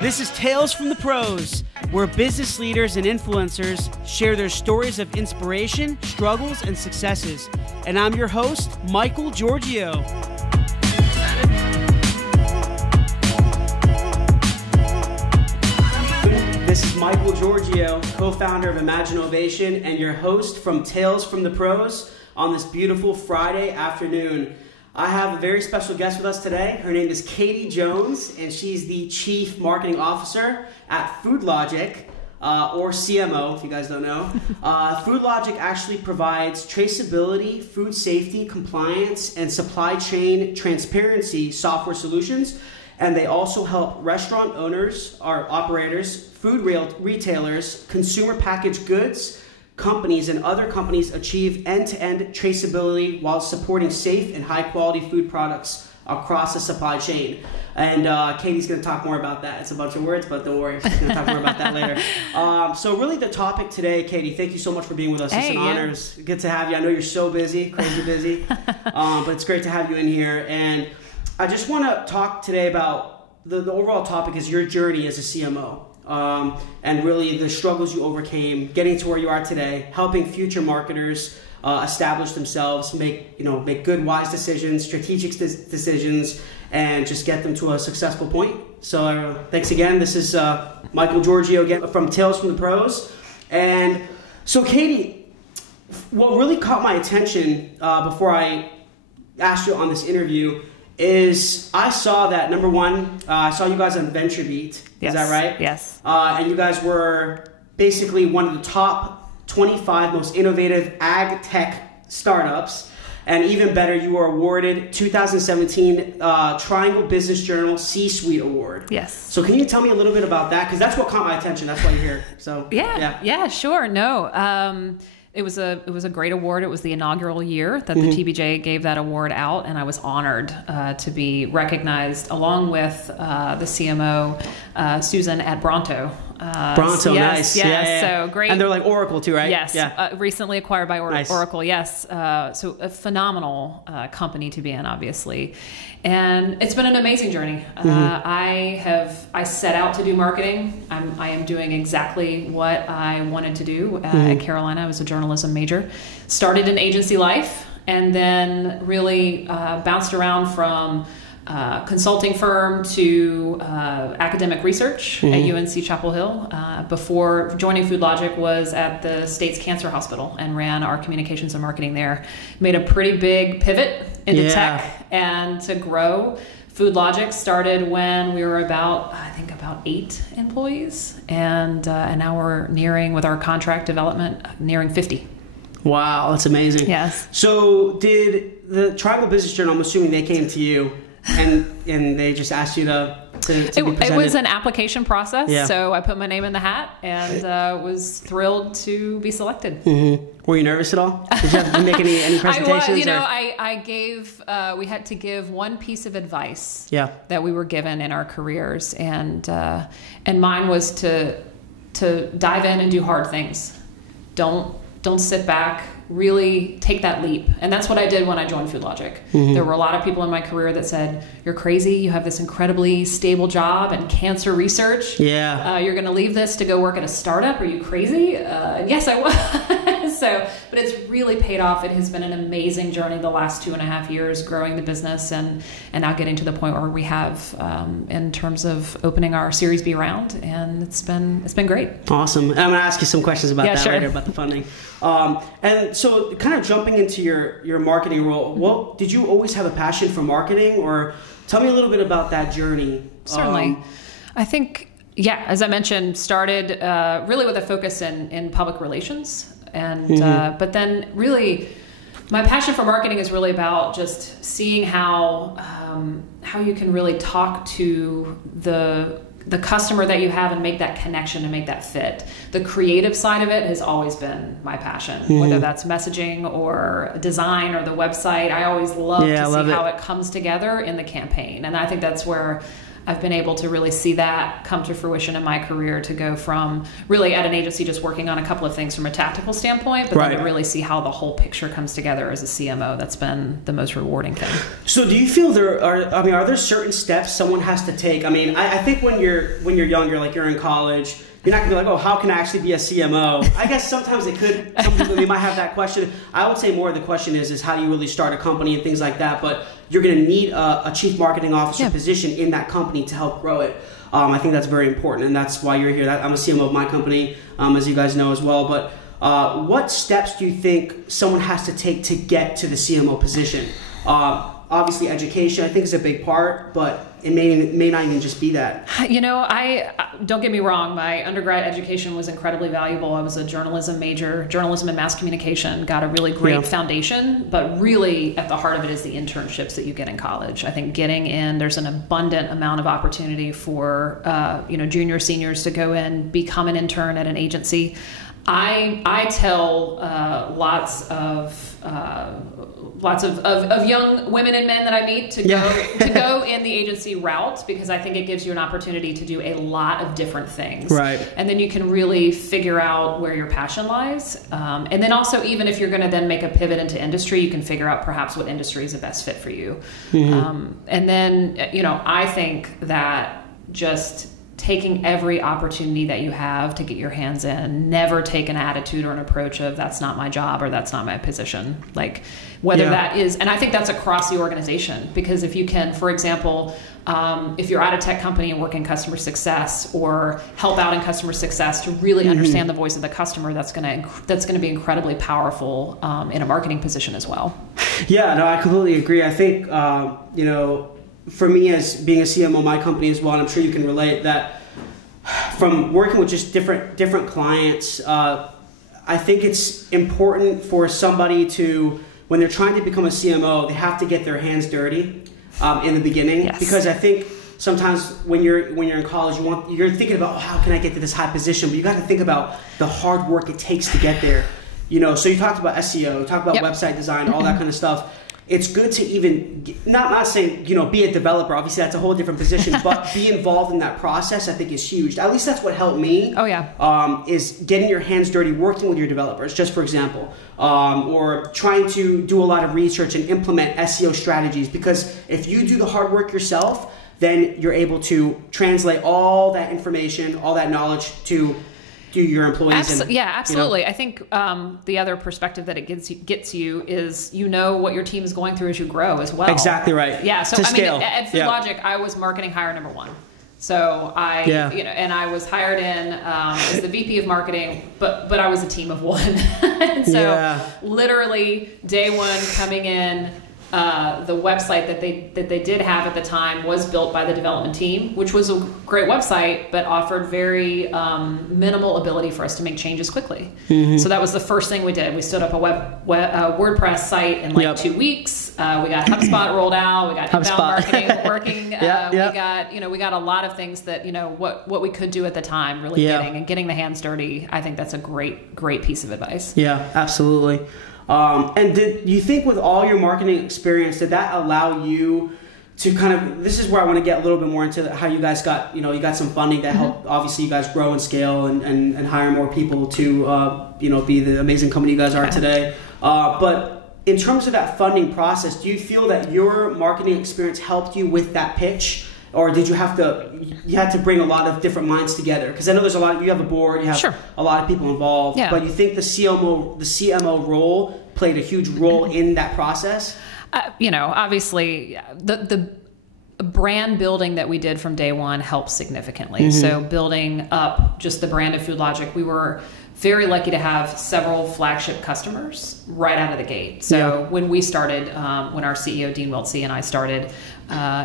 This is Tales from the Pros, where business leaders and influencers share their stories of inspiration, struggles, and successes. And I'm your host, Michael Giorgio. This is Michael Giorgio, co-founder of Imagine Ovation, and your host from Tales from the Pros on this beautiful Friday afternoon. I have a very special guest with us today. Her name is Katy Jones, and she's the Chief Marketing Officer at FoodLogiQ, or CMO, if you guys don't know. FoodLogiQ actually provides traceability, food safety, compliance, and supply chain transparency software solutions. And they also help restaurant owners, or operators, food retailers, consumer packaged goods, companies, and other companies achieve end-to-end traceability while supporting safe and high-quality food products across the supply chain. And Katy's going to talk more about that. It's a bunch of words, but don't worry. She's going to talk more about that later. So really the topic today, Katy, thank you so much for being with us. It's an honor. It's good to have you. I know you're so busy, crazy busy, but it's great to have you in here. And I just want to talk today about the overall topic is your journey as a CMO. And really the struggles you overcame, getting to where you are today, helping future marketers establish themselves, make good, wise decisions, strategic decisions, and just get them to a successful point. So thanks again. This is Michael Giorgio again from Tales from the Pros. And so Katy, what really caught my attention before I asked you on this interview is I saw that, number one, I saw you guys on VentureBeat. Yes. Is that right? Yes. And you guys were basically one of the top 25 most innovative AgTech startups. And even better, you were awarded 2017 Triangle Business Journal C-Suite Award. Yes. So can you tell me a little bit about that? Because that's what caught my attention. That's why you're here. So yeah, sure. No. It was a great award. It was the inaugural year that the TBJ gave that award out, and I was honored to be recognized along with the CMO, Susan at Bronto. Bronto, yes, nice. Yes, yeah. So great. And they're like Oracle too, right? Yes, yeah. Recently acquired by Nice. Oracle, yes. So a phenomenal company to be in, obviously. And it's been an amazing journey. I set out to do marketing. I am doing exactly what I wanted to do at Carolina. I was a journalism major. Started in agency life, and then really bounced around from consulting firm to academic research at UNC Chapel Hill. Before joining FoodLogiQ, was at the state's cancer hospital and ran our communications and marketing there. Made a pretty big pivot into tech and to grow. FoodLogiQ started when we were about 8 employees, and now we're nearing, with our contract development, nearing 50. Wow, that's amazing. Yes. So did the Triangle Business Journal, I'm assuming they came to you and they just asked you to be presented? It was an application process, Yeah. so I put my name in the hat and was thrilled to be selected. Were you nervous at all? Did you have to make any presentations? I gave, we had to give one piece of advice that we were given in our careers, and mine was to dive in and do hard things. Don't sit back. Really take that leap. And that's what I did when I joined FoodLogiQ. There were a lot of people in my career that said, you're crazy. You have this incredibly stable job in cancer research. Yeah. You're going to leave this to go work at a startup. Are you crazy? And yes, I was. But it's really paid off. It has been an amazing journey the last 2.5 years, growing the business and now getting to the point where we have in terms of opening our Series B round. And it's been great. Awesome. And I'm going to ask you some questions about that sure. later, about the funding. And so kind of jumping into your marketing role, did you always have a passion for marketing, or tell me a little bit about that journey? Certainly. I think, as I mentioned, started really with a focus in public relations. And but then really my passion for marketing is really about just seeing how you can really talk to the customer that you have and make that connection and make that fit. The creative side of it has always been my passion, whether that's messaging or design or the website. I always love to see how it comes together in the campaign. And I think that's where I've been able to really see that come to fruition in my career, to go from really at an agency just working on a couple of things from a tactical standpoint, but then to really see how the whole picture comes together as a CMO. That's been the most rewarding thing. So do you feel are there certain steps someone has to take? I mean, I think when you're younger, like you're in college, you're not going to be like, oh, how can I actually be a CMO? I guess sometimes some people, they might have that question. I would say more of the question is how do you really start a company and things like that, but you're going to need a chief marketing officer position in that company to help grow it. I think that's very important, and that's why you're here. I'm a CMO of my company, as you guys know as well, but what steps do you think someone has to take to get to the CMO position? Obviously, education, I think, is a big part, but it may not even just be that. I don't get me wrong. My undergrad education was incredibly valuable. I was a journalism major, journalism and mass communication, got a really great foundation, but really at the heart of it is the internships that you get in college. I think getting in, there's an abundant amount of opportunity for, junior, seniors to go in, become an intern at an agency. I tell lots of young women and men that I meet to go in the agency route, because I think it gives you an opportunity to do a lot of different things. Right. And then you can really figure out where your passion lies. And then also, even if you're going to then make a pivot into industry, you can figure out perhaps what industry is the best fit for you. And then, I think that just taking every opportunity that you have to get your hands in, never take an attitude or an approach of that's not my job or that's not my position. Like whether that is, and I think that's across the organization, because if you can, for example, if you're at a tech company and work in customer success or help out in customer success to really understand the voice of the customer, that's going to be incredibly powerful in a marketing position as well. Yeah, no, I completely agree. I think, for me, as being a CMO, my company as well, and I'm sure you can relate, that from working with just different clients, I think it's important for somebody to, when they're trying to become a CMO, they have to get their hands dirty in the beginning, because I think sometimes when you're in college, you're thinking about, how can I get to this high position? But you got to think about the hard work it takes to get there. So you talked about SEO, talked about website design, all that kind of stuff. It's good to even, not saying, be a developer. Obviously, that's a whole different position. But be involved in that process, I think, is huge. At least that's what helped me. Oh, yeah. Is getting your hands dirty, working with your developers, just for example. Or trying to do a lot of research and implement SEO strategies. Because if you do the hard work yourself, then you're able to translate all that information, all that knowledge to your employees. Absolutely. I think the other perspective that it gets you is what your team is going through as you grow as well. Exactly right. Yeah. So at FoodLogiQ, I was marketing hire number one. So and I was hired in as the VP of marketing, but I was a team of one. And so literally day one coming in, the website that they did have at the time was built by the development team, which was a great website, but offered very minimal ability for us to make changes quickly. So that was the first thing we did. We stood up a WordPress site in 2 weeks. We got HubSpot rolled out. We got inbound marketing working. We got a lot of things that what we could do at the time. Really getting the hands dirty. I think that's a great piece of advice. Yeah, absolutely. And did you think with all your marketing experience, did that allow you to kind of, this is where I want to get a little bit more into how you guys got, you got some funding that helped obviously you guys grow and scale and hire more people to, be the amazing company you guys are today. But in terms of that funding process, do you feel that your marketing experience helped you with that pitch? Or did you had to bring a lot of different minds together? Because I know there's a lot, you have a board, you have a lot of people involved, but you think the CMO role played a huge role in that process? Obviously the brand building that we did from day one helped significantly. So building up just the brand of FoodLogiQ, we were very lucky to have several flagship customers right out of the gate. So when we started, when our CEO, Dean Wiltsey, and I started,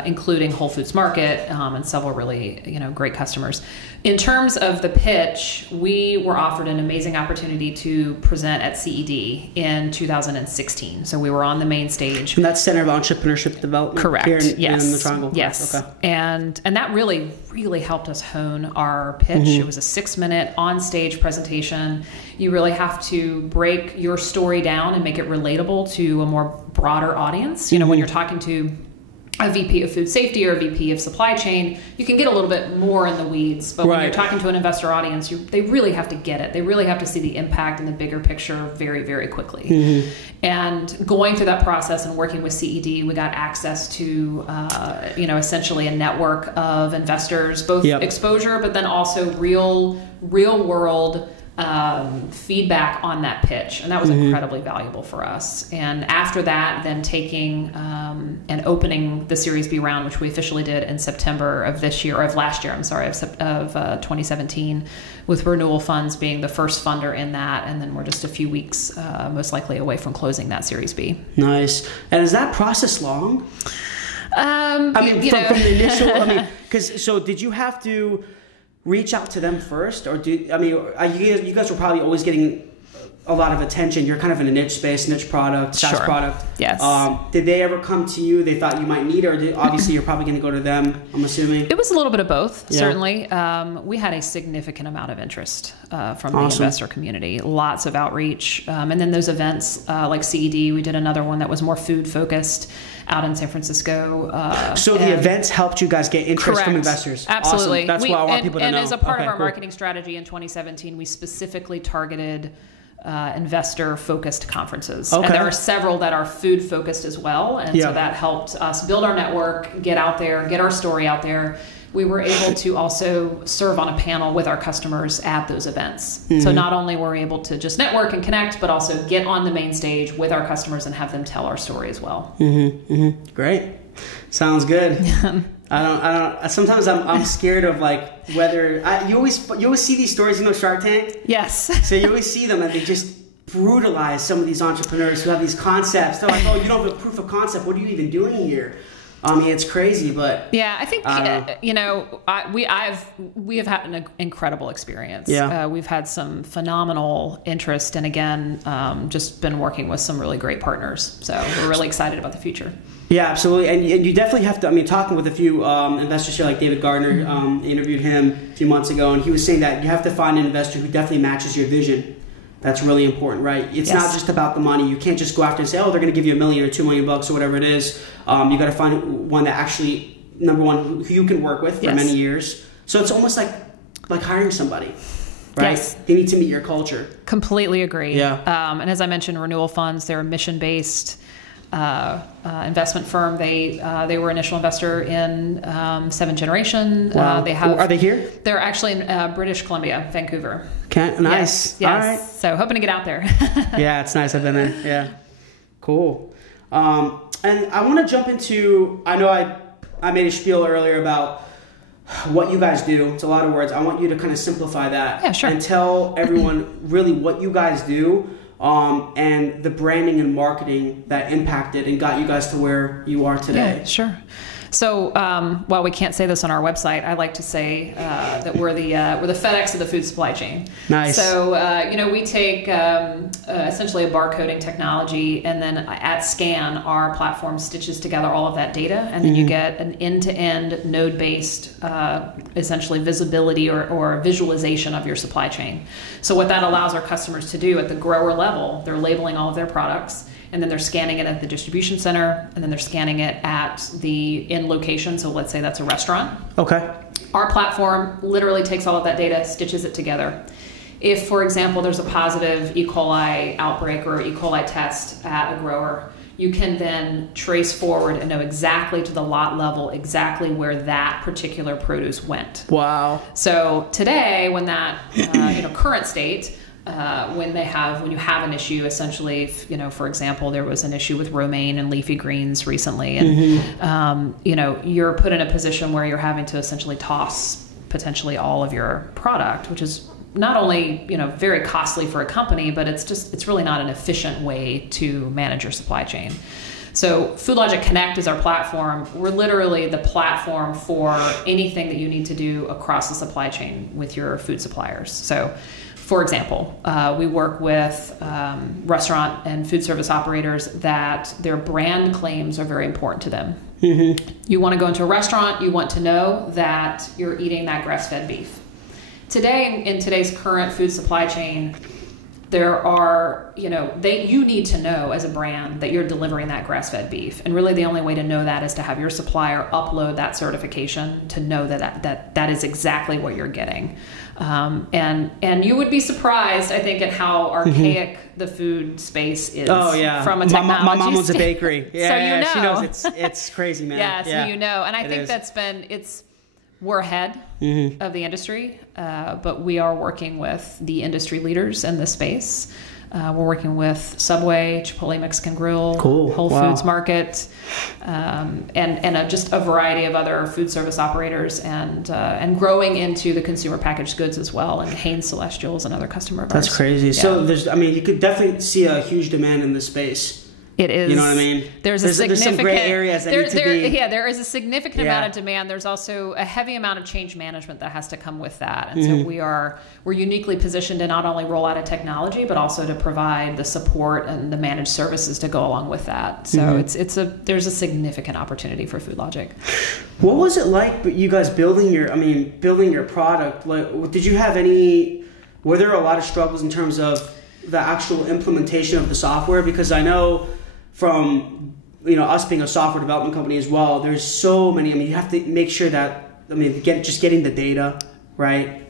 including Whole Foods Market and several really great customers. In terms of the pitch, we were offered an amazing opportunity to present at CED in 2016. So we were on the main stage. And that's Center of Entrepreneurship Development. Correct. Here in the Triangle. Yes. Okay. And that really helped us hone our pitch. It was a 6-minute on-stage presentation. You really have to break your story down and make it relatable to a more broader audience. When you're talking to a VP of food safety or a VP of supply chain, you can get a little bit more in the weeds. But when you're talking to an investor audience, they really have to get it. They really have to see the impact and the bigger picture very, very quickly. And going through that process and working with CED, we got access to, essentially a network of investors, both exposure, but then also real world feedback on that pitch, and that was incredibly valuable for us. And after that, then taking and opening the Series B round, which we officially did in September of this year, or of last year, I'm sorry, of 2017, with Renewal Funds being the first funder in that, and then we're just a few weeks most likely away from closing that Series B. Nice. And is that process long? From the initial, so did you have to reach out to them first, or you guys were probably always getting a lot of attention. You're kind of in a niche space, niche product, SaaS product. Yes. Did they ever come to you? They thought you might need, or obviously you're probably going to go to them, I'm assuming? It was a little bit of both, certainly. We had a significant amount of interest from the investor community, lots of outreach. And then those events like CED, we did another one that was more food focused out in San Francisco. So the events helped you guys get interest from investors. Absolutely. Awesome. That's what I want people to know. And as a part of our marketing strategy in 2017, we specifically targeted investor-focused conferences. And there are several that are food-focused as well. And so that helped us build our network, get out there, get our story out there. We were able to also serve on a panel with our customers at those events. So not only were we able to just network and connect, but also get on the main stage with our customers and have them tell our story as well. Great. Sounds good. I don't. Sometimes I'm scared of like whether you always see these stories, Shark Tank. Yes. So you always see them, and they just brutalize some of these entrepreneurs who have these concepts. They're like, "Oh, you don't have a proof of concept. What are you even doing here?" I mean, it's crazy, but yeah, I think we have had an incredible experience. Yeah. We've had some phenomenal interest, and again, just been working with some really great partners. So we're really excited about the future. Yeah, absolutely, and you definitely have to. I mean, talking with a few investors here, like David Gardner, interviewed him a few months ago, and he was saying that you have to find an investor who definitely matches your vision. That's really important, right? It's not just about the money. You can't just go after and say, oh, they're going to give you $1 million or $2 million or whatever it is. You got to find one that actually, number one, who you can work with for many years. So it's almost like hiring somebody, right? Yes. They need to meet your culture. Completely agree. Yeah. And as I mentioned, Renewal Funds, they're a mission-based investment firm. They were initial investor in 7th Generation. Wow. Are they here? They're actually in British Columbia, Vancouver. Okay, nice. Yes. All right. So hoping to get out there. Yeah, it's nice. I've been there. Yeah. Cool. And I want to jump into, I know I made a spiel earlier about what you guys do. It's a lot of words. I want you to kind of simplify that. Yeah, sure. And tell everyone really what you guys do. And the branding and marketing that impacted and got you guys to where you are today. Yeah, sure. So while we can't say this on our website, I like to say that we're the FedEx of the food supply chain. Nice. So we take essentially a barcoding technology, and then at Scan, our platform stitches together all of that data, and then you get an end-to-end node-based essentially visibility or visualization of your supply chain. So what that allows our customers to do at the grower level, they're labeling all of their products, and then they're scanning it at the distribution center, and then they're scanning it at the end location. So let's say that's a restaurant. Okay. Our platform literally takes all of that data, stitches it together. If, for example, there's a positive E. coli outbreak or E. coli test at a grower, you can then trace forward and know exactly to the lot level exactly where that particular produce went. Wow. So today, when that current state, when you have an issue, essentially, for example, there was an issue with romaine and leafy greens recently, and you're put in a position where you're having to essentially toss potentially all of your product, which is not only very costly for a company, but it's really not an efficient way to manage your supply chain. So FoodLogiq Connect is our platform. We're literally the platform for anything that you need to do across the supply chain with your food suppliers. So, for example, we work with restaurant and food service operators that their brand claims are very important to them. You want to go into a restaurant, you want to know that you're eating that grass-fed beef. Today, in today's current food supply chain, there are, you need to know as a brand that you're delivering that grass-fed beef. And really the only way to know that is to have your supplier upload that certification to know that is exactly what you're getting. And you would be surprised, I think, at how archaic the food space is. Oh, yeah. From a technology my mom owns a bakery. Yeah, so she knows it's crazy, man. Yeah, so and I think we're ahead of the industry, but we are working with the industry leaders in this space. We're working with Subway, Chipotle Mexican Grill, Whole Foods Market, and just a variety of other food service operators, and growing into the consumer packaged goods as well, and Hanes Celestials and other customer of ours. That's crazy. Yeah. So you could definitely see a huge demand in this space. It is. You know what I mean? There's some gray areas that need to be. Yeah, there is a significant amount of demand. There's also a heavy amount of change management that has to come with that. And so we're uniquely positioned to not only roll out a technology, but also to provide the support and the managed services to go along with that. So there's a significant opportunity for FoodLogiQ. What was it like, you guys building your product? Like, were there a lot of struggles in terms of the actual implementation of the software? Because I know from us being a software development company as well, there's so many. You have to make sure that getting the data right,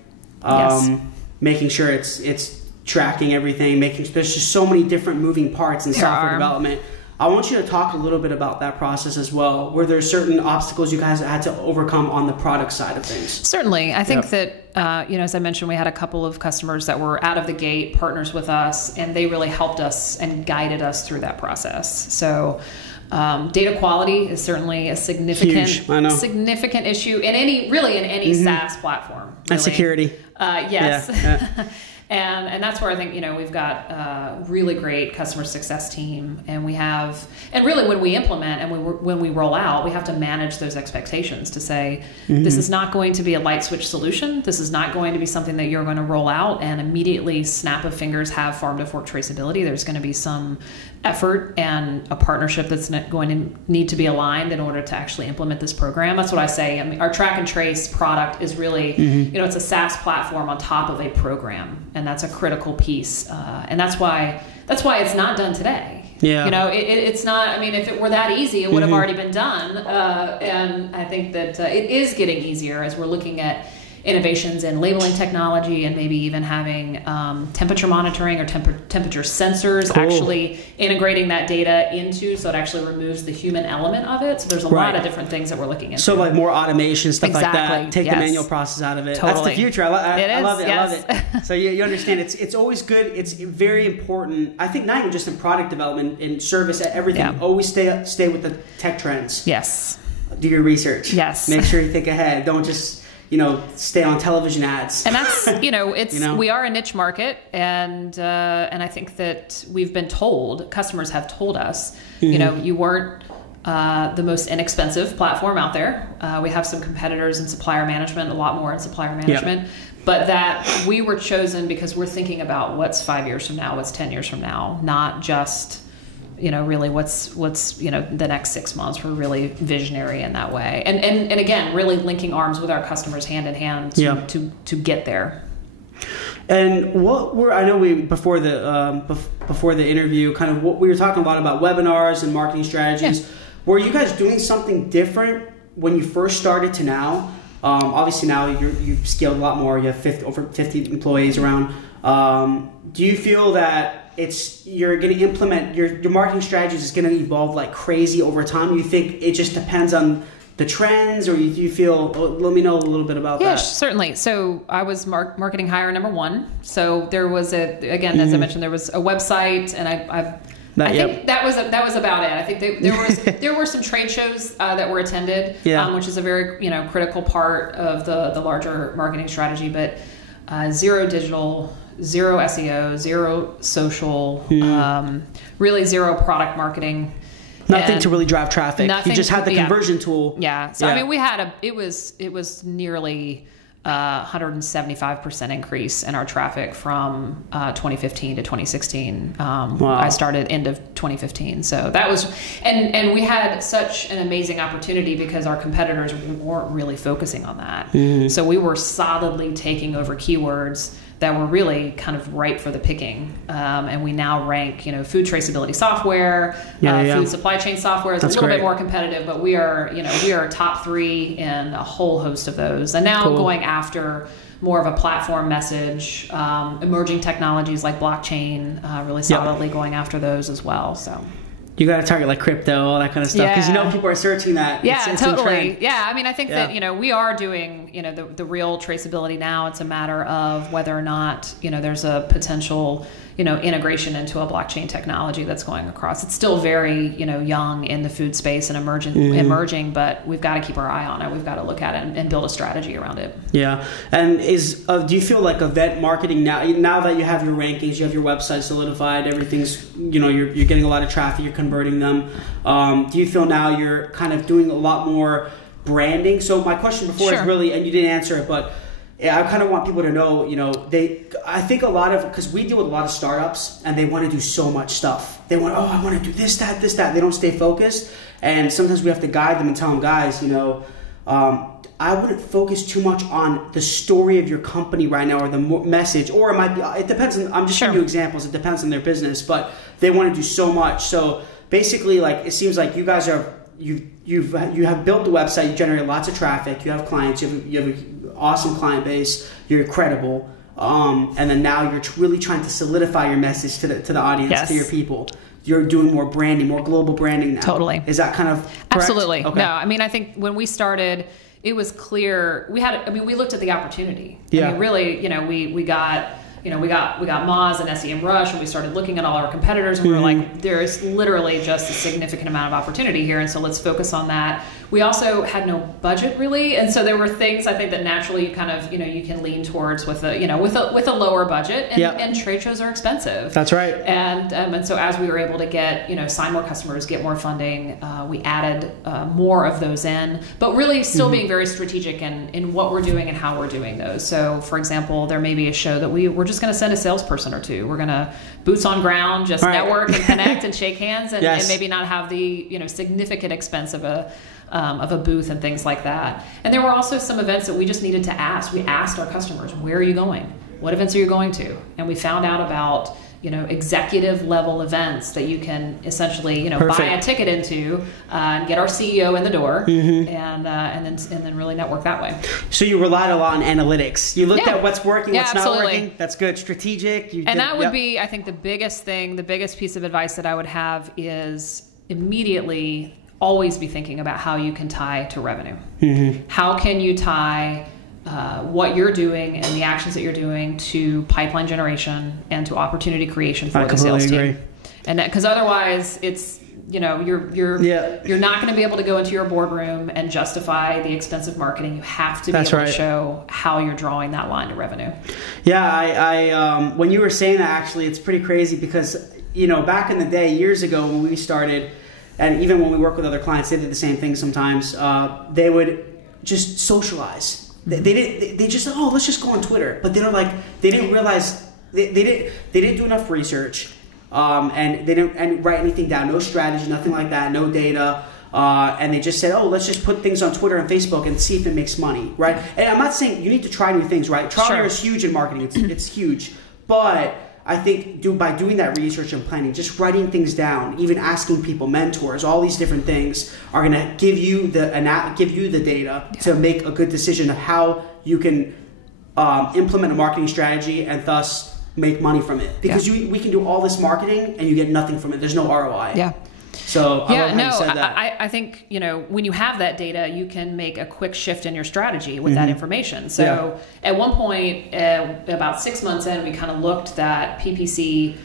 making sure it's tracking everything, there's just so many different moving parts in software development. I want you to talk a little bit about that process as well. Were there certain obstacles you guys had to overcome on the product side of things? Certainly. I think that, as I mentioned, we had a couple of customers that were out of the gate partners with us, and they really helped us and guided us through that process. So data quality is certainly a significant issue in any SaaS platform. Really. And security. Yes. Yeah. And that's where I think, we've got a really great customer success team, and really when we implement and when we roll out, we have to manage those expectations to say, this is not going to be a light switch solution. This is not going to be something that you're going to roll out and immediately snap of fingers have farm to fork traceability. There's going to be some effort and a partnership that's going to need to be aligned in order to actually implement this program. That's what I say. Our track and trace product is really, it's a SaaS platform on top of a program, and that's a critical piece. And that's why it's not done today. Yeah. It's not. If it were that easy, it would have already been done. And I think that it is getting easier as we're looking at innovations in labeling technology, and maybe even having temperature monitoring or temperature sensors, actually integrating that data into, so it actually removes the human element of it. So there's a lot of different things that we're looking into. So like more automation, stuff like that. Take the manual process out of it. Totally. That's the future. I love it. I love it. So you understand, it's always good. It's very important. I think not even just in product development, in service, everything. Yeah. Always stay with the tech trends. Yes. Do your research. Yes. Make sure you think ahead. Don't just stay on television ads. And that's, we are a niche market, and I think that we've been told, customers have told us, you weren't the most inexpensive platform out there. We have some competitors in supplier management, a lot more in supplier management, but that we were chosen because we're thinking about what's 5 years from now, what's 10 years from now, not just really what's the next 6 months. We're really visionary in that way, and again, really linking arms with our customers hand in hand to get there. And I know before the interview, kind of what we were talking a lot about webinars and marketing strategies. Yeah. Were you guys doing something different when you first started to now? Obviously now you've scaled a lot more. You have over 50 employees around. Do you feel that you're going to implement your marketing strategies is going to evolve like crazy over time? You think it just depends on the trends, or you feel? Let me know a little bit about that. Yeah, certainly. So I was marketing hire number one. So there was as I mentioned, there was a website, and I think that was about it. I think there were some trade shows that were attended, which is a very critical part of the larger marketing strategy. But zero digital, zero SEO, zero social, really zero product marketing. Nothing to really drive traffic. You just had the conversion tool. Yeah. So we had it was nearly 175% increase in our traffic from 2015 to 2016. Wow. I started end of 2015. So that was, and we had such an amazing opportunity because our competitors weren't really focusing on that. Mm-hmm. So we were solidly taking over keywords that were really kind of ripe for the picking. And we now rank, food traceability software, food supply chain software. It's a little bit more competitive, but we are top 3 in a whole host of those. And now going after more of a platform message, emerging technologies like blockchain, really solidly going after those as well. So. You got to target like crypto, all that kind of stuff, because people are searching that. Yeah, it's totally. Yeah, I mean, I think that we are doing the real traceability now. It's a matter of whether or not there's a potential integration into a blockchain technology that's going across. It's still very young in the food space and emerging, but we've got to keep our eye on it. We've got to look at it and build a strategy around it. Yeah, and do you feel like event marketing now that you have your rankings, you have your website solidified, everything's you're getting a lot of traffic, you're converting them. Do you feel now you're kind of doing a lot more branding? So my question before is really, and you didn't answer it, but I kind of want people to know, I think a lot of, because we deal with a lot of startups and they want to do so much stuff. They want, I want to do this, that. They don't stay focused. And sometimes we have to guide them and tell them, guys, I wouldn't focus too much on the story of your company right now or the message, or it might be, it depends on, I'm just giving you examples. It depends on their business, but they want to do so much. So basically, like, it seems like you guys are, you have built the website, you generate lots of traffic, you have clients, you have an awesome client base, you're credible, and then now you're really trying to solidify your message to the audience, to your people. You're doing more branding, more global branding now. Totally. Is that kind of correct? Absolutely. Okay. No, I mean, I think when we started, it was clear we looked at the opportunity. Yeah. I mean, really, we got Moz and SEMrush, and we started looking at all our competitors, and we were like, there is literally just a significant amount of opportunity here, and so let's focus on that. We also had no budget really, and so there were things I think that naturally you kind of you can lean towards with a with a lower budget, and trade shows are expensive. That's right. And so as we were able to get sign more customers, get more funding, we added more of those in, but really still being very strategic in what we're doing and how we're doing those. So for example, there may be a show that we're just going to send a salesperson or two. We're going to boots on ground, just network and connect and shake hands, and maybe not have the significant expense of a booth and things like that. And there were also some events that we just needed to ask. We asked our customers, where are you going? What events are you going to? And we found out about executive level events that you can essentially buy a ticket into and get our CEO in the door, and then really network that way. So you relied a lot on analytics. You looked at what's working, what's not working. That's good. Strategic. That would be, I think, the biggest piece of advice that I would have is immediately always be thinking about how you can tie to revenue. How can you tie what you're doing and the actions that you're doing to pipeline generation and to opportunity creation for the sales team? And because otherwise, it's you're not going to be able to go into your boardroom and justify the expensive marketing. You have to be able to show how you're drawing that line to revenue. Yeah, I when you were saying that, actually, it's pretty crazy because back in the day, years ago when we started. And even when we work with other clients, they did the same thing sometimes. They would just socialize. They just said, let's just go on Twitter. But they didn't realize they didn't do enough research, and they didn't write anything down. No strategy, nothing like that. No data. And they just said, let's just put things on Twitter and Facebook and see if it makes money, right? And I'm not saying you need to try new things, right? Trial and error is huge in marketing. It's huge, but I think by doing that research and planning, just writing things down, even asking people, mentors, all these different things are going to give you the data to make a good decision of how you can implement a marketing strategy and thus make money from it. Because we can do all this marketing and you get nothing from it. There's no ROI. Yeah. So I think when you have that data, you can make a quick shift in your strategy with that information. So at one point, about 6 months in, we kind of looked that PPC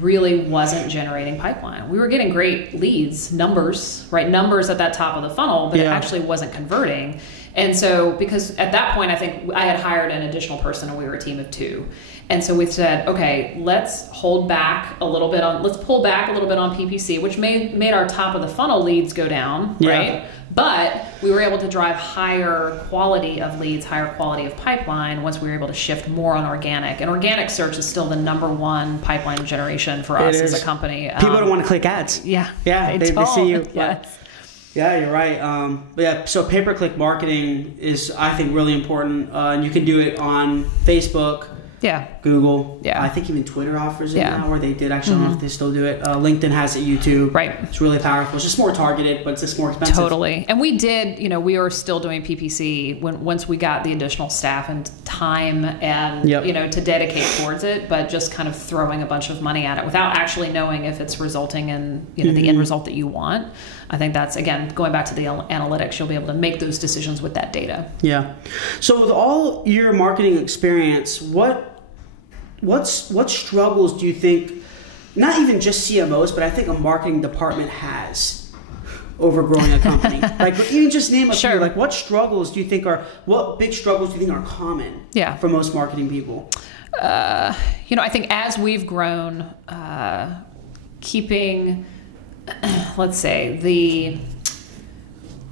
really wasn't generating pipeline. We were getting great leads, numbers at that top of the funnel, but it actually wasn't converting. And so, because at that point, I think I had hired an additional person and we were a team of 2. And so we said, okay, let's pull back a little bit on PPC, which made our top of the funnel leads go down, right? But we were able to drive higher quality of leads, higher quality of pipeline once we were able to shift more on organic. And organic search is still the #1 pipeline generation for us as a company. People don't want to click ads. Yeah. Yeah, they see you. Yes. Yeah, you're right. But yeah, so pay-per-click marketing is, I think, really important. And you can do it on Facebook. Yeah. Google. Yeah. I think even Twitter offers it now, or they did. Actually, I don't know if they still do it. LinkedIn has it, YouTube. Right. It's really powerful. It's just more targeted, but it's just more expensive. Totally. And we did, we were still doing PPC once we got the additional staff and time and, to dedicate towards it, but just kind of throwing a bunch of money at it without actually knowing if it's resulting in, the end result that you want. I think that's, again, going back to the analytics, you'll be able to make those decisions with that data. Yeah. So with all your marketing experience, what struggles do you think, not even just CMOs, but I think a marketing department has over growing a company? Like, even just name a few. Like, what big struggles do you think are common for most marketing people? I think as we've grown, keeping, let's say, the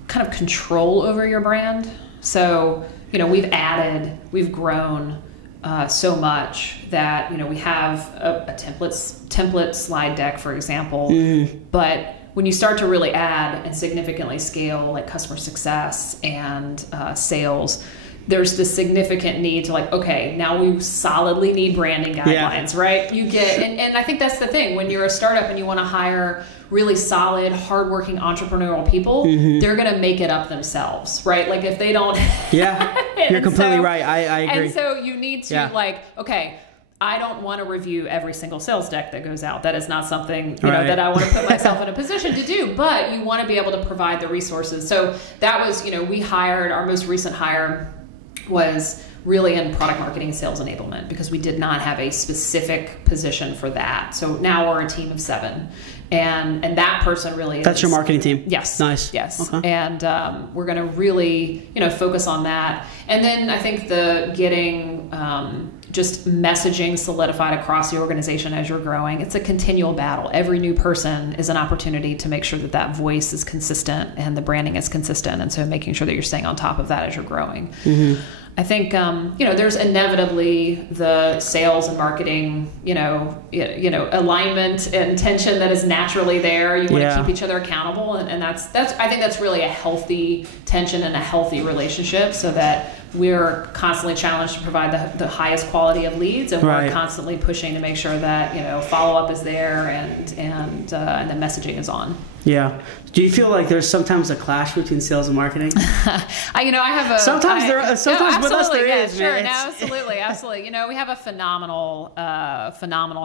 kind of control over your brand. So, we've grown so much that, we have a template slide deck, for example, but when you start to really add and significantly scale, like customer success and sales, there's this significant need to okay, now we solidly need branding guidelines, right? You get, and I think that's the thing, when you're a startup and you want to hire really solid, hardworking entrepreneurial people, they're going to make it up themselves, right? Like if they don't. Yeah, you're completely right. I agree. And so you need to okay, I don't want to review every single sales deck that goes out. That is not something that I want to put myself in a position to do, but you want to be able to provide the resources. So that was, we hired, our most recent hire was really in product marketing, sales enablement, because we did not have a specific position for that. So now we're a team of 7. And that person really That's your marketing team? Yes. Nice. Yes. Okay. And we're going to really, focus on that. And then I think getting just messaging solidified across the organization as you're growing, it's a continual battle. Every new person is an opportunity to make sure that voice is consistent and the branding is consistent. And so making sure that you're staying on top of that as you're growing. I think, there's inevitably the sales and marketing, alignment and tension that is naturally there. You want to keep each other accountable. And that's, I think that's really a healthy tension and a healthy relationship, so that we're constantly challenged to provide the highest quality of leads, and we're constantly pushing to make sure that, follow-up is there and the messaging is on. Yeah. Do you feel like there's sometimes a clash between sales and marketing? I have a... Sometimes with us there is. Sure, absolutely. We have a phenomenal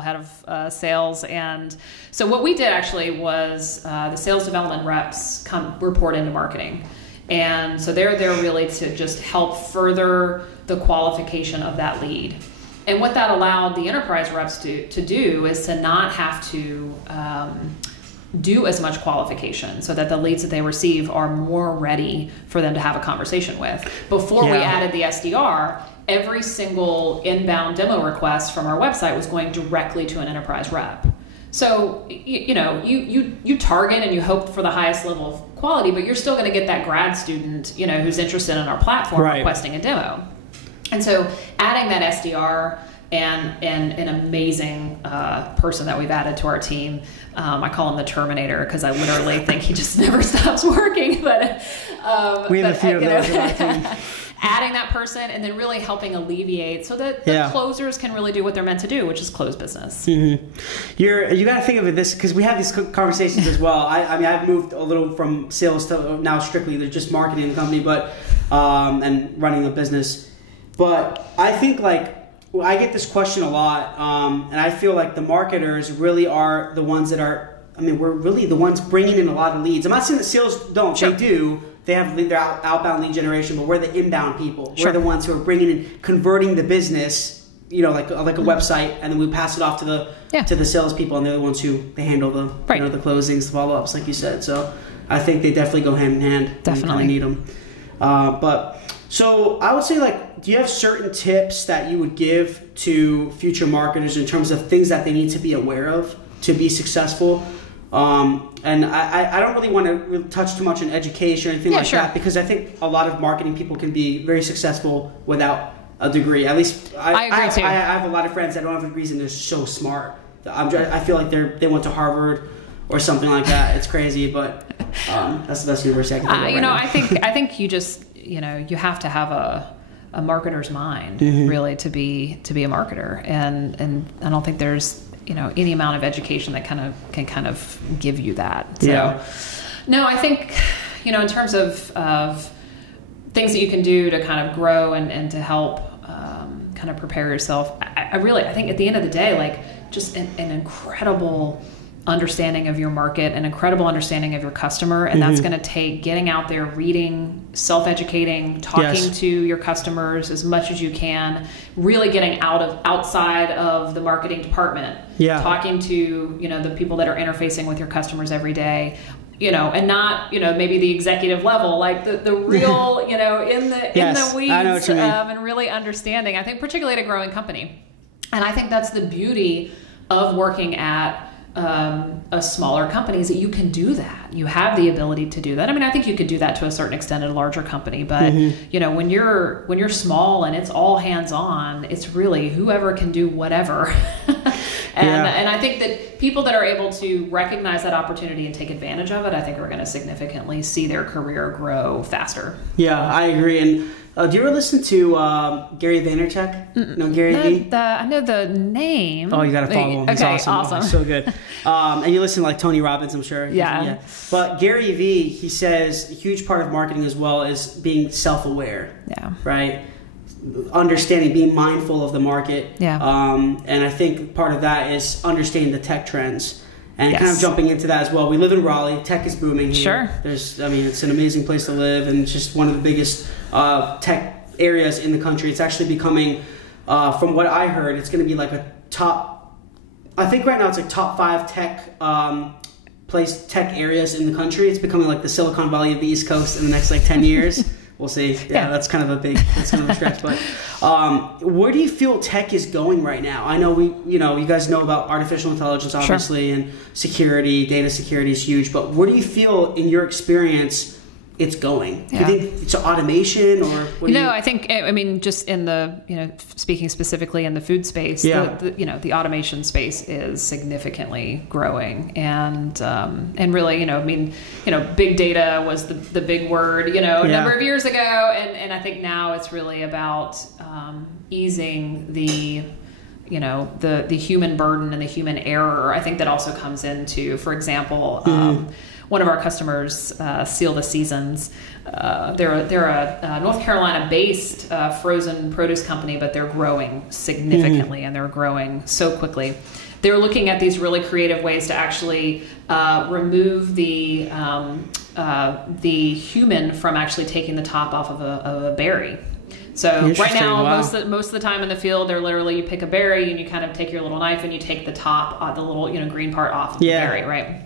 head of sales. And so what we did actually was the sales development reps report into marketing. And so they're there really to just help further the qualification of that lead. And what that allowed the enterprise reps to do is to not have to do as much qualification, so that the leads that they receive are more ready for them to have a conversation with. Before we added the SDR, every single inbound demo request from our website was going directly to an enterprise rep. So, you target and you hope for the highest level of quality, but you're still going to get that grad student, who's interested in our platform requesting a demo. And so adding that SDR and an amazing person that we've added to our team, I call him the Terminator because I literally think he just never stops working. But we have a few of those in our team. Adding that person and then really helping alleviate so that the closers can really do what they're meant to do, which is close business. You got to think of it this, because we have these conversations as well. I mean, I've moved a little from sales to now strictly just marketing the company, but and running a business. But I think I get this question a lot, and I feel like the marketers really are the ones that are. I mean, we're really the ones bringing in a lot of leads. I'm not saying that sales don't. Sure. They do. They have their outbound lead generation, but we're the inbound people. Sure. We're the ones who are bringing in, converting the business, like a website, and then we pass it off to the salespeople, and they're the ones who they handle the the closings, the follow ups, like you said. So I think they definitely go hand in hand. Definitely need them. So I would say, like, do you have certain tips that you would give to future marketers in terms of things that they need to be aware of to be successful? And I don't really want to really touch too much on education or anything like that, because I think a lot of marketing people can be very successful without a degree. At least I agree too. I have a lot of friends that don't have degrees and they're so smart. I feel like they went to Harvard or something like that. It's crazy, but that's the best university I can think of right now. I think you just, you have to have a marketer's mind really to be a marketer, and I don't think there's any amount of education that can kind of give you that. So, no, I think in terms of things that you can do to kind of grow and to help kind of prepare yourself. I think at the end of the day, like, just an incredible understanding of your market, an incredible understanding of your customer, and that's going to take getting out there, reading, self-educating, talking to your customers as much as you can, really getting outside of the marketing department, talking to the people that are interfacing with your customers every day, and not maybe the executive level, like the real in the weeds and really understanding. I think particularly at a growing company, and I think that's the beauty of working at a smaller companies, that you can do that. You have the ability to do that. I mean, I think you could do that to a certain extent at a larger company, but when you're small and it's all hands on, it's really whoever can do whatever. And I think that people that are able to recognize that opportunity and take advantage of it, I think are going to significantly see their career grow faster. Yeah, I agree. And do you ever listen to Gary Vaynerchuk? No, Gary V? I know the name. Oh, you got to follow him. He's awesome. Oh, he's so good. And you listen to like Tony Robbins, I'm sure. Yeah. But Gary V, he says a huge part of marketing as well is being self-aware. Yeah. Right? Understanding, being mindful of the market. Yeah. And I think part of that is understanding the tech trends. And kind of jumping into that as well. We live in Raleigh. Tech is booming here. Sure. It's an amazing place to live, and it's just one of the biggest tech areas in the country. It's actually becoming, from what I heard, it's going to be like a top, I think right now it's like top 5 tech areas in the country. It's becoming like the Silicon Valley of the East Coast in the next like 10 years. We'll see. Yeah, that's kind of a stretch. But where do you feel tech is going right now? I know you guys know about artificial intelligence, obviously, and security, data security is huge. But where do you feel, in your experience, it's going? Do you think it's automation, or what I think, just in the, speaking specifically in the food space, the automation space is significantly growing, and really, big data was the big word, a number of years ago, and I think now it's really about easing the human burden and the human error. I think that also comes into, for example, one of our customers, Seal the Seasons. They're a North Carolina-based frozen produce company, but they're growing significantly, and they're growing so quickly. They're looking at these really creative ways to actually remove the human from actually taking the top off of a berry. So right now, most of the time in the field, they're literally, you pick a berry and you kind of take your little knife and you take the top, the little green part off of the berry, right?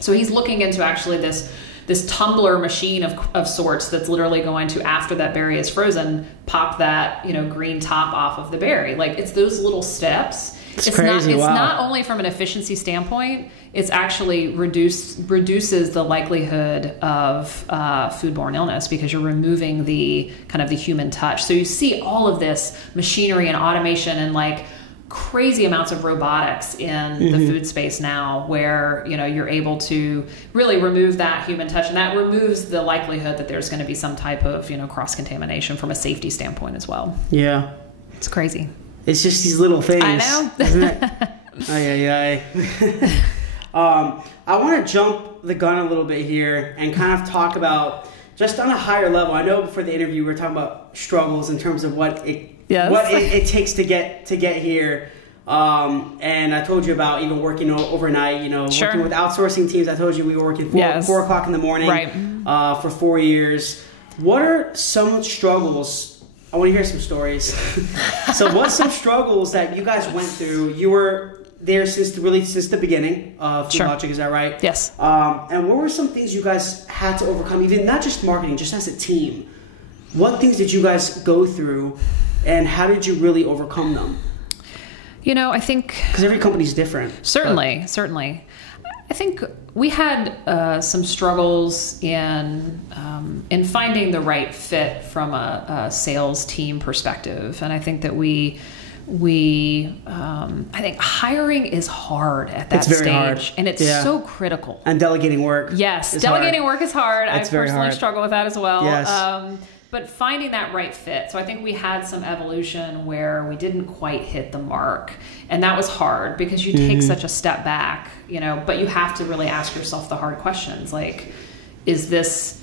So he's looking into actually this tumbler machine of sorts that's literally going to, after that berry is frozen, pop that green top off of the berry. Like, it's those little steps. It's crazy. It's not only from an efficiency standpoint, it's actually reduces the likelihood of foodborne illness, because you're removing the kind of the human touch. So you see all of this machinery and automation and like crazy amounts of robotics in the food space now, where you're able to really remove that human touch, and that removes the likelihood that there's going to be some type of cross contamination from a safety standpoint as well. Yeah, it's crazy. It's just these little things. I know, isn't it? I want to jump the gun a little bit here and kind of talk about, just on a higher level. I know before the interview we were talking about struggles in terms of what it takes to get here. And I told you about even working overnight, working with outsourcing teams. I told you we were working 4 o'clock in the morning for 4 years. What are some struggles? I want to hear some stories. So what's some struggles that you guys went through? You were there since the beginning of FoodLogiQ, is that right? Yes. And what were some things you guys had to overcome, even not just marketing, just as a team, what things did you guys go through, and how did you really overcome them? You know, I think... Because every company's different. Certainly. I think we had some struggles in finding the right fit from a sales team perspective. And I think that I think hiring is hard at that stage. It's very hard. And it's so critical. And delegating work. Yes, delegating work is hard. I personally struggle with that as well. Yes. But finding that right fit. So I think we had some evolution where we didn't quite hit the mark. And that was hard because you take such a step back, you know, but you have to really ask yourself the hard questions. Like, is this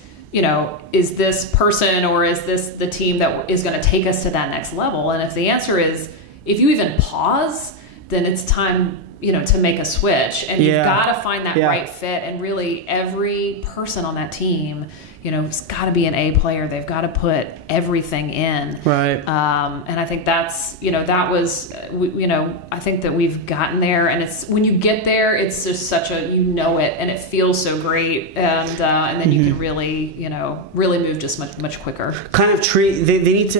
person, or is this the team that is going to take us to that next level? And if the answer is, if you even pause, then it's time, you know, to make a switch. And you've got to find that right fit. And really every person on that team, you know, it's got to be an A player. They've got to put everything in. Right. And I think that's, you know, that was, you know, I think that we've gotten there, and it's, when you get there, it's just such a, you know it, and it feels so great. And then you can really, you know, really move just much quicker. Kind of they need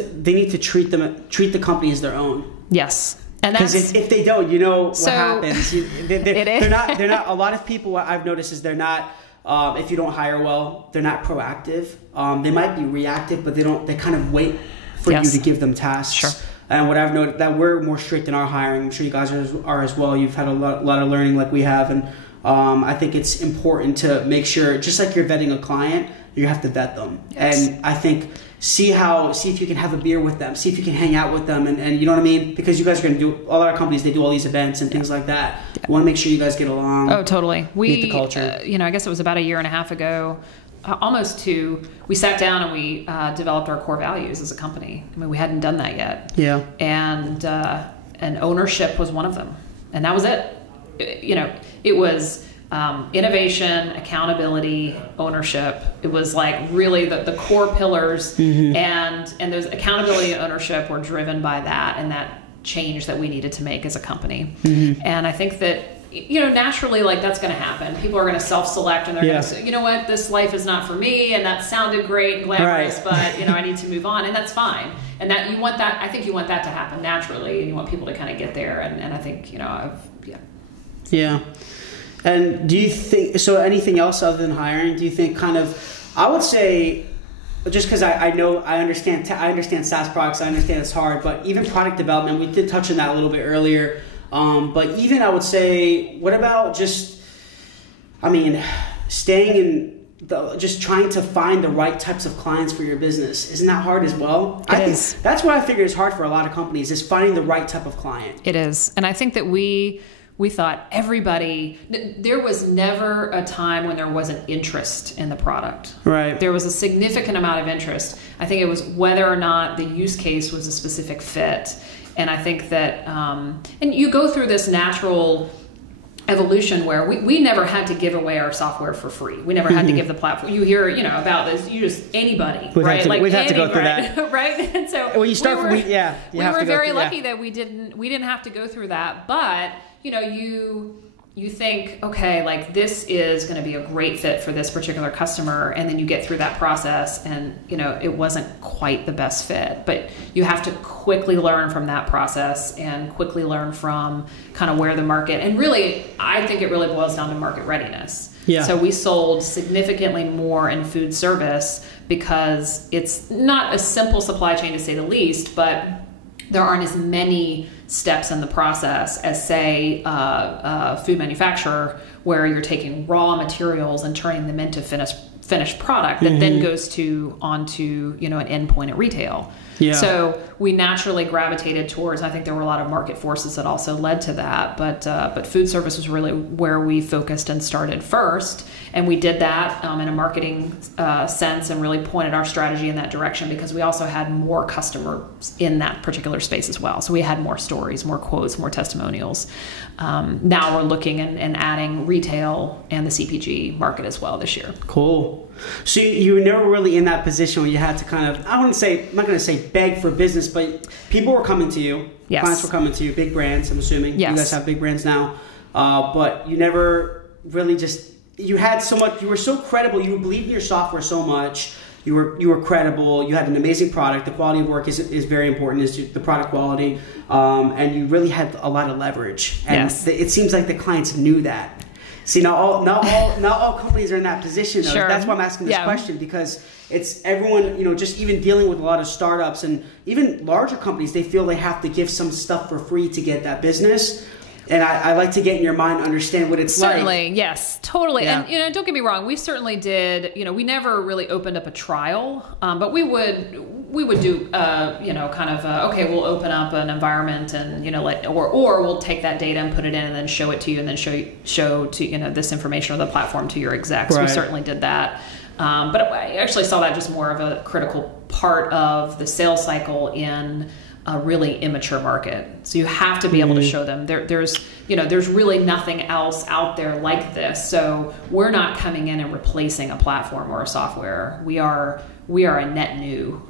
to treat the company as their own. Yes. And because if they don't, you know what happens. They're not, a lot of people, what I've noticed is they're not, if you don't hire well, they're not proactive. They might be reactive, but they kind of wait for you to give them tasks. Sure. And what I've noticed, that we're more strict in our hiring. I'm sure you guys are as well. You've had a lot of learning like we have. And I think it's important to make sure, just like you're vetting a client, you have to vet them. Yes. And I think see if you can have a beer with them, see if you can hang out with them, and you know what I mean? Because you guys are going to do, all our companies, they do all these events and things like that. Yeah. We want to make sure you guys get along. Oh, totally. Meet the culture. You know, I guess it was about a year and a half ago, almost two, we sat down and we developed our core values as a company. I mean, we hadn't done that yet. Yeah. And ownership was one of them. And that was it. You know, it was innovation, accountability, ownership. It was like really the core pillars, and those accountability and ownership were driven by that and that change that we needed to make as a company. And I think that, you know, naturally, like, that's going to happen. People are going to self-select, and they're going to say, you know what, this life is not for me, and that sounded great and glamorous, but, you know, I need to move on, and that's fine. And that you want that, I think you want that to happen naturally, and you want people to kind of get there. And I think, you know, Yeah. And do you think, so anything else other than hiring, do you think kind of, I would say, just because I understand SaaS products, I understand it's hard, but even product development, we did touch on that a little bit earlier. But even I would say, what about just, I mean, staying in just trying to find the right types of clients for your business? Isn't that hard as well? It is. That's what I figure is hard for a lot of companies, is finding the right type of client. It is. And I think that we thought there was never a time when there wasn't interest in the product. Right. There was a significant amount of interest. I think it was whether or not the use case was a specific fit. And I think that, and you go through this natural evolution where we never had to give away our software for free. We never had to give the platform. You hear, you know, about this, you just, anybody, right? We've had to go through that. Right? And so when you start, we were very lucky that we didn't have to go through that. But, you know, you think, okay, like, this is going to be a great fit for this particular customer, and then you get through that process and, you know, it wasn't quite the best fit. But you have to quickly learn from that process and quickly learn from kind of where the market, and really, I think it really boils down to market readiness. Yeah. So we sold significantly more in food service because it's not a simple supply chain, to say the least, but there aren't as many steps in the process as, say, a food manufacturer, where you're taking raw materials and turning them into finished product that then goes onto, you know, an endpoint at retail. Yeah. So we naturally gravitated towards, I think there were a lot of market forces that also led to that, but food service was really where we focused and started first. And we did that in a marketing sense, and really pointed our strategy in that direction, because we also had more customers in that particular space as well. So we had more stories, more quotes, more testimonials. Now we're looking and adding retail and the CPG market as well this year. Cool. So you were never really in that position where you had to kind of, I'm not going to say beg for business, but people were coming to you. Yes. Clients were coming to you, big brands, I'm assuming. Yes. You guys have big brands now. But you never really just, you had so much, you were so credible, you believed in your software so much, You were credible. You had an amazing product. The quality of work is very important. Is the product quality, and you really had a lot of leverage. And it seems like the clients knew that. See, not all companies are in that position. Though. Sure. That's why I'm asking this question, because it's everyone, just even dealing with a lot of startups and even larger companies, they feel they have to give some stuff for free to get that business. And I like to get in your mind, understand what it's like. Certainly, yes, totally. Yeah. And don't get me wrong, we certainly did. We never really opened up a trial, but we would do, okay, we'll open up an environment and or we'll take that data and put it in and then show it to you and then show to this information on the platform to your execs. Right. We certainly did that, but I actually saw that just more of a critical part of the sales cycle in a really immature market. So you have to be able to show them there's really nothing else out there like this. So we're not coming in and replacing a platform or a software. We are a net new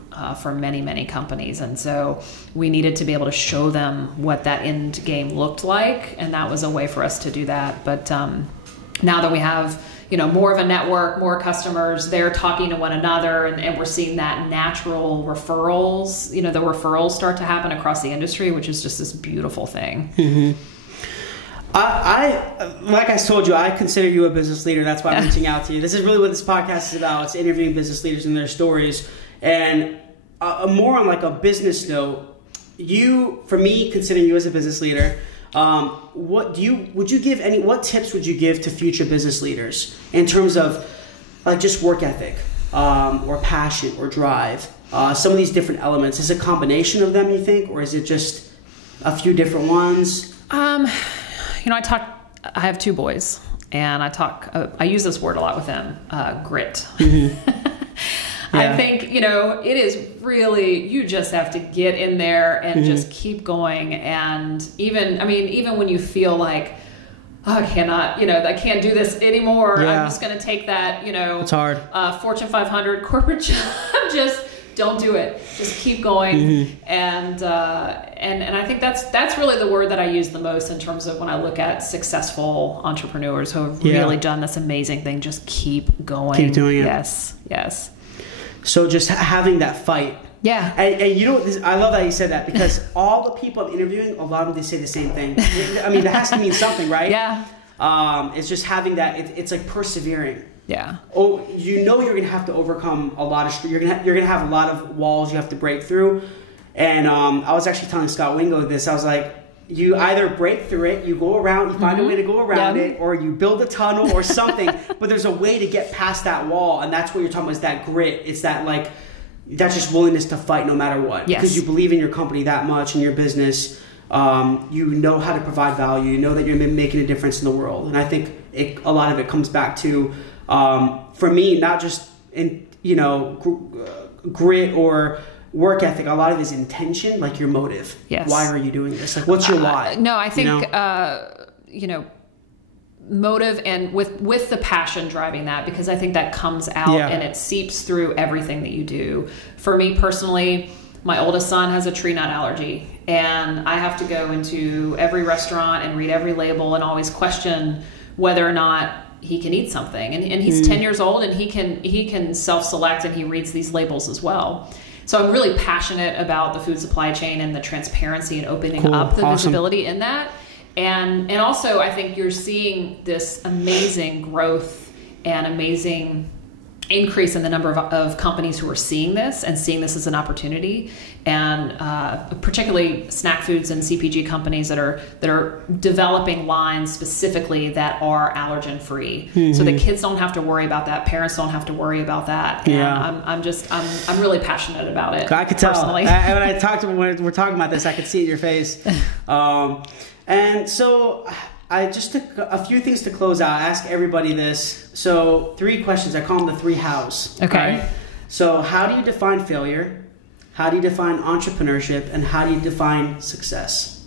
for many, many companies. And so we needed to be able to show them what that end game looked like. And that was a way for us to do that. But now that we have more of a network, more customers, they're talking to one another, and we're seeing that natural referrals, the referrals start to happen across the industry, which is just this beautiful thing. Mm-hmm. I like I told you, I consider you a business leader. That's why I'm reaching out to you. This is really what this podcast is about. It's interviewing business leaders and their stories. And more on like a business note, for me, considering you as a business leader, what tips would you give to future business leaders in terms of like just work ethic, or passion or drive, some of these different elements? Is it a combination of them, you think, or is it just a few different ones? I have two boys, and I use this word a lot with them, grit. Mm-hmm. I think, it is really, you just have to get in there and just keep going. And even when you feel like, I can't do this anymore. I'm just going to take that, it's hard. Fortune 500 corporate job. Just don't do it. Just keep going. And I think that's really the word that I use the most in terms of when I look at successful entrepreneurs who have really done this amazing thing. Just keep going. Keep doing it. Yes. So just having that fight. Yeah. And I love that you said that, because all the people I'm interviewing, a lot of them, they say the same thing. I mean, that has to mean something, right? Yeah. It's just having that, it's like persevering. Yeah. Oh, you're going to have to overcome a lot of, you're going to have a lot of walls you have to break through. And I was actually telling Scott Wingo this. I was like, you either break through it, you go around, you find a way to go around it, or you build a tunnel or something. But there's a way to get past that wall, and that's what you're talking about, is that grit. It's that that's just willingness to fight no matter what. Yes. Because you believe in your company that much, in your business. You know how to provide value. You know that you're making a difference in the world. And I think a lot of it comes back to, for me, not just in grit or work ethic. A lot of it is intention, like your motive. Yes. Why are you doing this? Like, what's your why? No, I think motive, and with the passion driving that, because I think that comes out and it seeps through everything that you do. For me personally, my oldest son has a tree nut allergy, and I have to go into every restaurant and read every label and always question whether or not he can eat something. And he's 10 years old, and he can self-select, and he reads these labels as well. So I'm really passionate about the food supply chain and the transparency and opening up the visibility in that. And also, I think you're seeing this amazing growth and amazing increase in the number of companies who are seeing this as an opportunity, and particularly snack foods and CPG companies that are developing lines specifically that are allergen free, so that kids don't have to worry about that, parents don't have to worry about that. And I'm really passionate about it. I could tell. Personally. When we're talking about this, I could see it in your face. And so I just took a few things to close out. I ask everybody this. So 3 questions. I call them the 3 hows. Okay. Right? So how do you define failure? How do you define entrepreneurship? And how do you define success?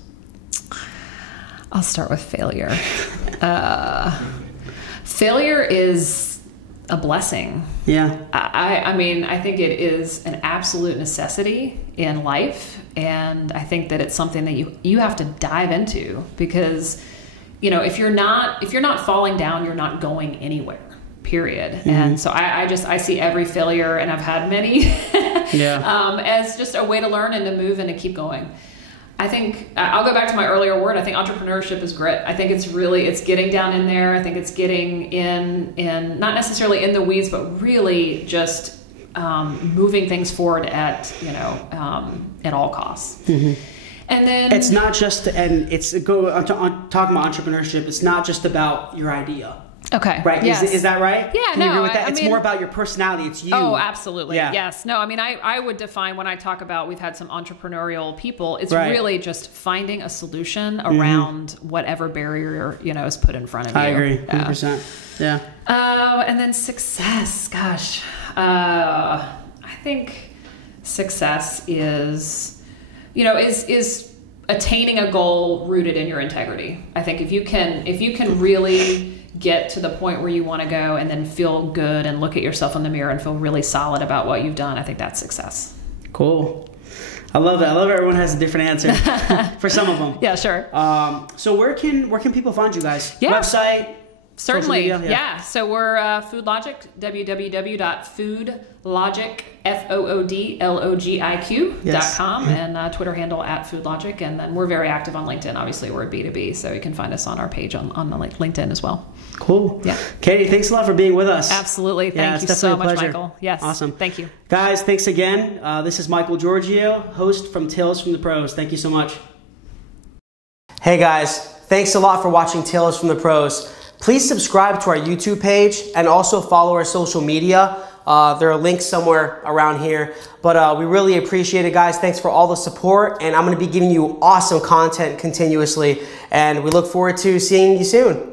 I'll start with failure. Failure is a blessing. Yeah. I think it is an absolute necessity in life. And I think that it's something that you have to dive into, because if you're not falling down, you're not going anywhere. period. And so I see every failure, and I've had many, as just a way to learn and to move and to keep going. I think I'll go back to my earlier word. I think entrepreneurship is grit. I think it's getting down in there. I think it's getting in not necessarily in the weeds, but really just moving things forward at all costs. And then it's not just, and it's talking about entrepreneurship. It's not just about your idea. Okay. Right. Yes. Is that right? Yeah. Can you agree with that? It's more about your personality. It's you. Oh, absolutely. Yeah. Yes. No, I mean, I would define when I talk about, we've had some entrepreneurial people, it's really just finding a solution around whatever barrier, is put in front of you. I agree. 100%. Yeah. And then success, gosh, I think success is attaining a goal rooted in your integrity. I think if you can really get to the point where you want to go and then feel good and look at yourself in the mirror and feel really solid about what you've done, I think that's success. Cool. I love that. I love everyone has a different answer for some of them. Yeah, sure. So where can people find you guys? Yeah. Website? Certainly. Yeah. So we're FoodLogiQ, www.foodlogiq, FoodLogiq.com, and Twitter handle @FoodLogiq. And then we're very active on LinkedIn. Obviously, we're a B2B, so you can find us on our page on the LinkedIn as well. Cool. Yeah. Katy, thanks a lot for being with us. Absolutely. Thank you so much, Michael. Yes. Awesome. Thank you. Guys, thanks again. This is Michael Giorgio, host from Tales from the Pros. Thank you so much. Hey guys, thanks a lot for watching Tales from the Pros. Please subscribe to our YouTube page and also follow our social media. There are links somewhere around here, but we really appreciate it, guys. Thanks for all the support, and I'm going to be giving you awesome content continuously, and we look forward to seeing you soon.